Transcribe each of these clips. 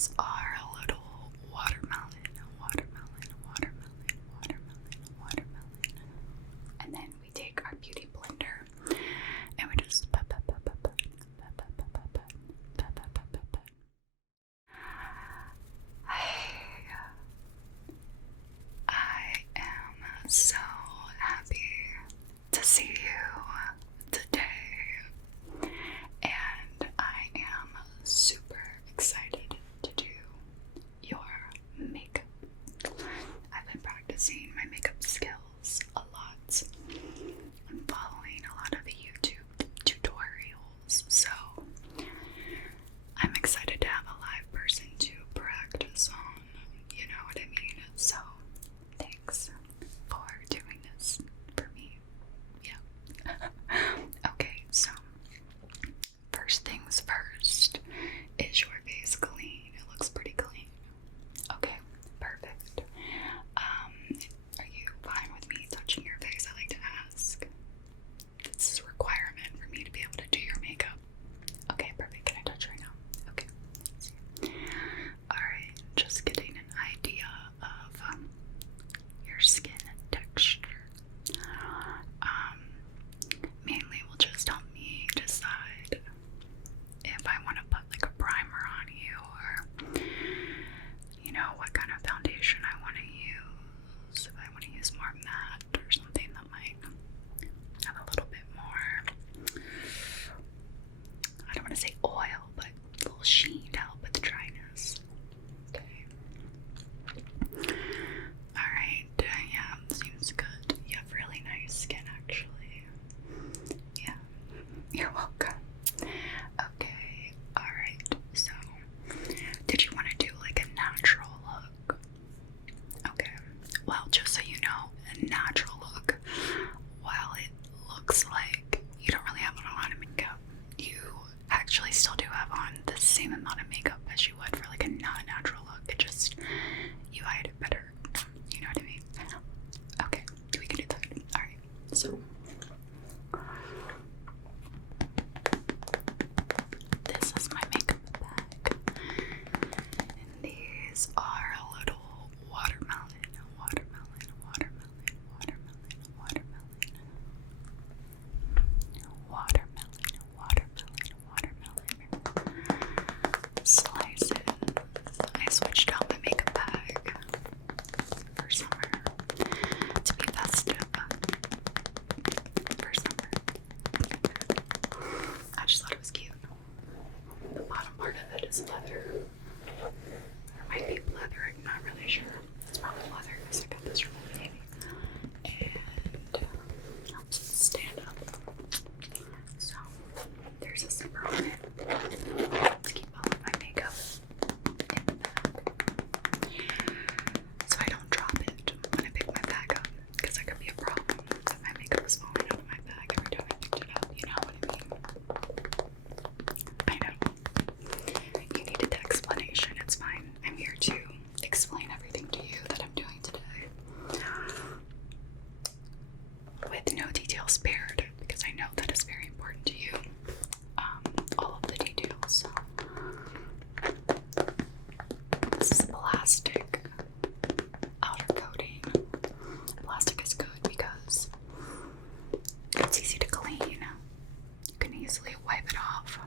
these are a little watermelon, watermelon, watermelon, watermelon, watermelon. And then we take our beauty blender and we just put. I am so happy to see you today, and I am super excited to do your makeup. I've been practicing my makeup skills a lot. I'm following a lot of YouTube tutorials, so I'm excited to have a live person to practice on, you know what I mean? So, thanks for doing this for me. Yeah. Okay, so first things first, is your face clean? It looks pretty clean. Okay, perfect. Are you fine with me touching your face? I like to ask. This is a requirement for me to be able to do your makeup. Okay, perfect. Can I touch right now? Okay. Alright, just getting an idea of your skin texture. Mainly will just help me decide if I want to put like a primer on you, or you know, what kind of foundation I want to use. If I want to use more matte or something that might have a little bit more, I don't want to say oil, but a little sheen to help with the dryness. Okay. Alright, yeah, seems good. You have really nice skin, actually. Yeah, you're welcome. Okay, alright, so did you want to do like a natural look? Okay, well, just so you know, a natural look, while it looks like you don't really have on a lot of makeup, you actually still do have on the same amount of makeup as you would for like a non-natural look. It just, you hide it better. You know what I mean? Okay, we can do that. Alright, so this is my makeup bag. And these are a little watermelon, watermelon, watermelon, watermelon, watermelon, watermelon, watermelon, watermelon slices. I switched out my makeup bag for summer to be festive for summer. I just thought it was cute. The bottom part of it is leather. Or might be leather, I'm not really sure. It's probably leather because I got this from the Navy. And helps it stand up. So there's a zipper on it to keep all of my makeup in the bag, so I don't drop it when I pick my bag up, because that could be a problem if my makeup is falling out of my bag every time I picked it up. You know what I mean? I know. You needed the explanation. It's fine. I'm here to explain everything to you that I'm doing today, with no details spared, because I know that is very important to you. All of the details. This is plastic outer coating. Plastic is good because it's easy to clean. You can easily wipe it off.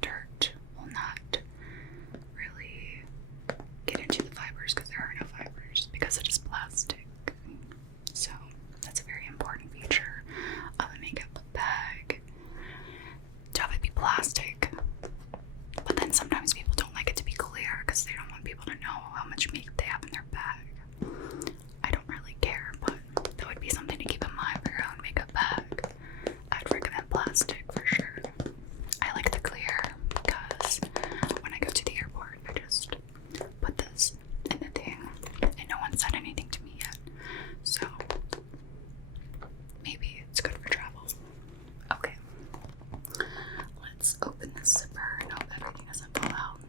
Dirt will not really get into the fibers because there are no fibers because it is plastic. So that's a very important feature of a makeup bag, to have it be plastic. But then sometimes people don't like it to be clear because they don't want people to know how much makeup they have in their bag. I don't really care, but that would be something to keep in mind for your own makeup bag. I'd recommend plastic for sure. I like the clear because when I go to the airport, I just put this in the thing, and no one said anything to me yet. So maybe it's good for travel. Okay, let's open this zipper and hope everything doesn't fall out.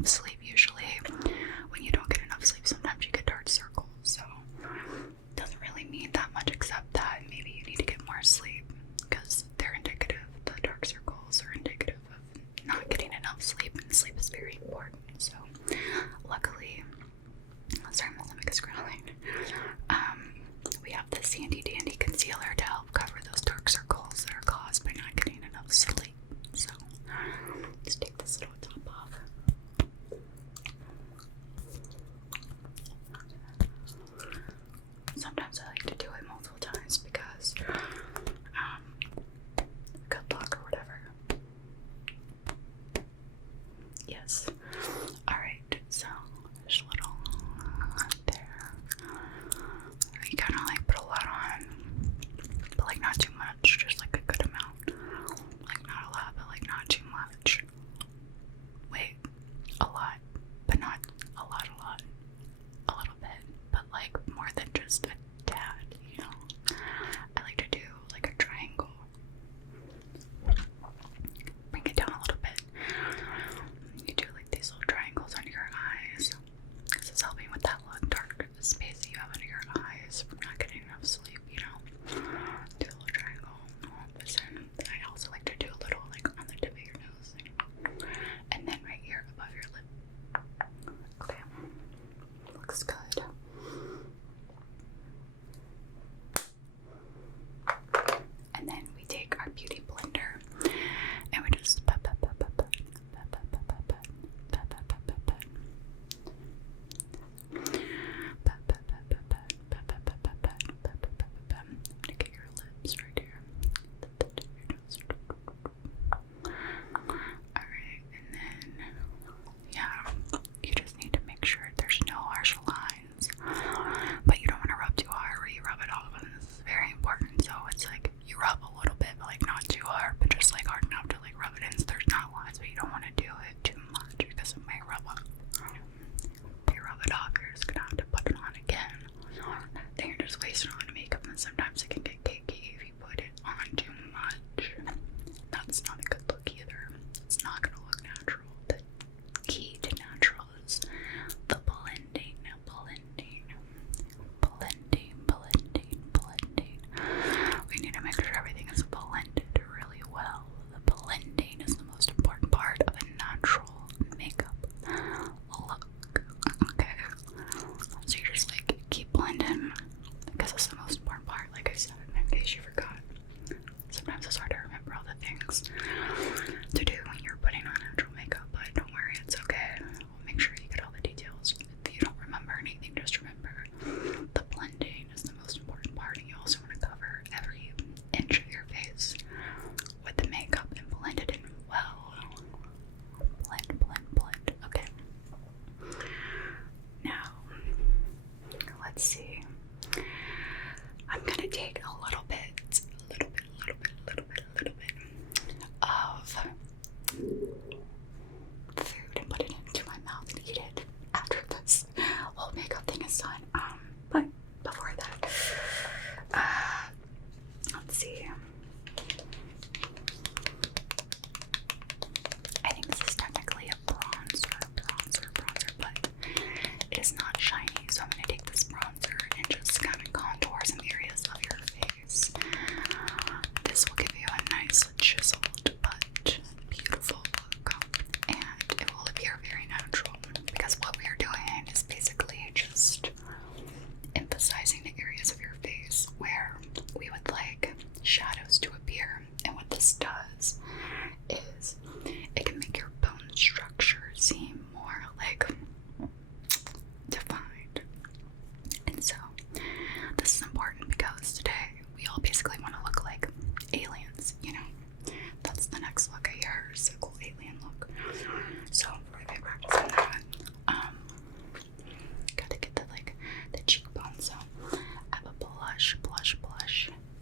enough sleep. Usually when you don't get enough sleep, sometimes you get dark circles, so it doesn't really mean that much, except that maybe you need to get more sleep, because they're indicative, the dark circles are indicative of not getting enough sleep, and sleep is very important. So luckily, sorry, my stomach is growling, we have the Sandy Dandy concealer to help cover those dark circles that are caused by not getting enough sleep. So just take this little top off. Sometimes I like to do it multiple times because good luck or whatever. Yes. Alright, so just a little there. You kind of like put a lot on, but like not too much, just like a good amount. Like not a lot, but like not too much. Wait, a lot, but not a lot, a little bit, but like more than just a tad, you know. I like to do like a triangle. Bring it down a little bit. You do like these little triangles under your eyes. This is helping with that little dark space that you have under your eyes from not getting enough sleep, you know. Do a little triangle. I also like to do a little like on the tip of your nose. And then right here above your lip. Okay. Looks good. And then we take our beauty blender and we just pat. Get your lips right here. Alright, and then yeah, you just need to make sure there's no harsh lines. But you don't want to rub too hard or you rub it off, and this is very important. So it's like you rub a little bit, but like not too hard, but just like hard enough to like rub it in so there's not lines, but you don't want to do it too much because it might rub off. If you rub it off, you're just gonna have to put it on again. Then you're just wasting on makeup, and sometimes it can get cakey if you put it on too much. That's not a good look either. It's not gonna look natural. The key to natural is the blending. We need to make sure everything is blended really well. The blending is the most important part of a natural makeup look. Okay. So you just like keep blending because it's the most important part, like I said, in case you forgot. Sometimes it's hard to remember all the things to do when you're putting on natural makeup, but don't worry, it's okay. We'll make sure you get all the details. If you don't remember anything, just remember the blending is the most important part, and you also want to cover every inch of your face with the makeup and blend it in well. Blend. Okay. Now, let's see. I'm gonna take a little bit of food and put it into my mouth and eat it after this whole makeup thing is done. But before that, let's see. I think this is technically a bronzer, but it is not shiny, so I'm gonna take this bronzer and just kind of contour some areas of your face. This will give you a nice chiseled but beautiful look, and it will appear very natural, because what we are doing is basically just emphasizing the areas of your face where we would like shadows to appear. And what this does is it can make your bone structure seem more like defined. And so this is important because today we all basically want to look like aliens, you know. That's the next look of yours, a cool alien look. So we're gonna be practicing that. Gotta get the cheekbone. So I have a blush,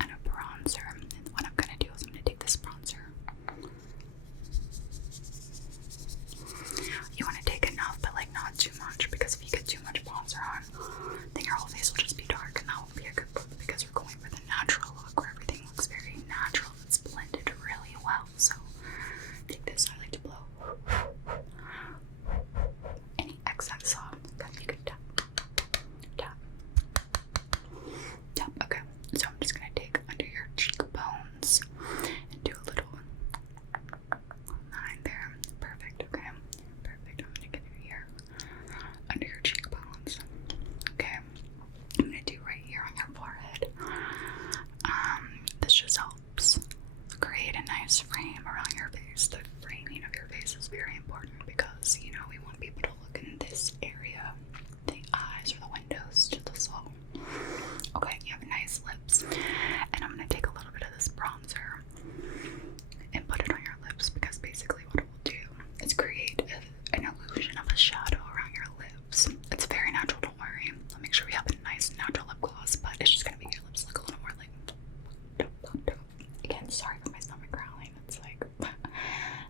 and a bronzer. And what I'm gonna do is I'm gonna take this bronzer frame around your face. The framing of your face is very important because, you know, we want people to look in this area. The eyes or the windows to the soul. Okay, you have nice lips. And I'm going to take a little bit of this bronzer and put it on your lips because basically what it will do is create an illusion of a shadow around your lips. It's very natural, don't worry. I'll make sure we have a nice natural lip gloss, but it's just going to make your lips look a little more like... Again, sorry for my stomach growling. It's like,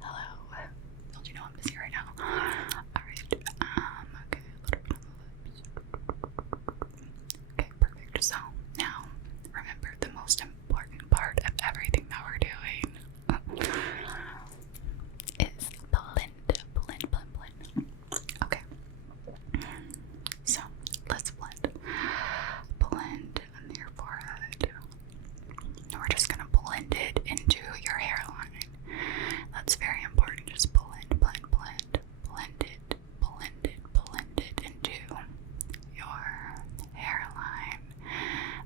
hello. Don't you know I'm busy right now? Alright, okay, a little bit on the lips. Okay, perfect. So, now, remember the most important part of everything that we're doing is blend. Okay. So, let's blend. Blend on your forehead. And we're just gonna blend it into your hairline. That's very important. Just blend it into your hairline.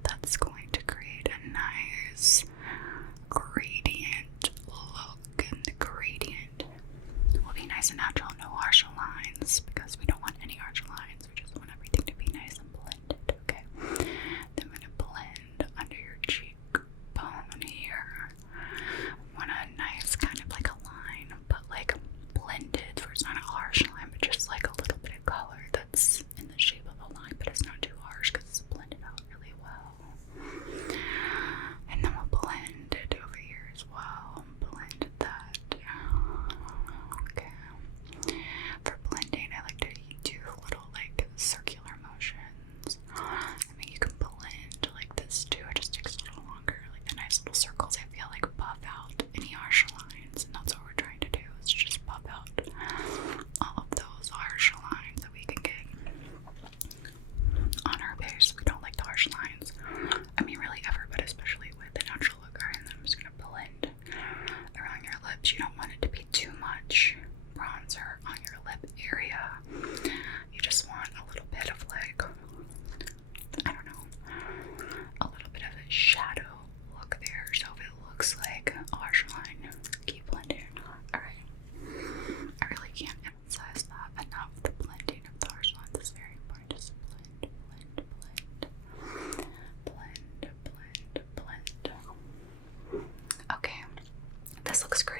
That's going to create a nice gradient look, and the gradient will be nice and natural, no harsh lines, because we don't want any harsh lines. We just want everything to be nice and blended, okay? Then I'm gonna blend under your cheekbone here. Want a nice kind of like a line, but like blended, so it's not a harsh line, but just like a little bit of color that's in the shape of a line, but it's not too harsh because it's blended out really well. And then we'll blend it over here as well. Blend that. Okay. For blending, I like to do little like circular motions. I mean, you can blend like this too. It just takes a little longer. Like the nice little circles, I feel like buff out any harsh lines, and that's what we're trying to do. Is just buff out all of those harsh lines that we can get on our face. We don't like the harsh lines. I mean, really ever, but especially with the natural look. Alright, and then I'm just gonna blend around your lips. You don't want it to be too much bronzer on your lip area. You just want a little bit of like, I don't know, a little bit of a shadow look there. So if it looks like a harsh line, keep blending. Alright. I really can't emphasize that enough. The blending of the harsh lines is very important. Just blend. Okay. This looks great.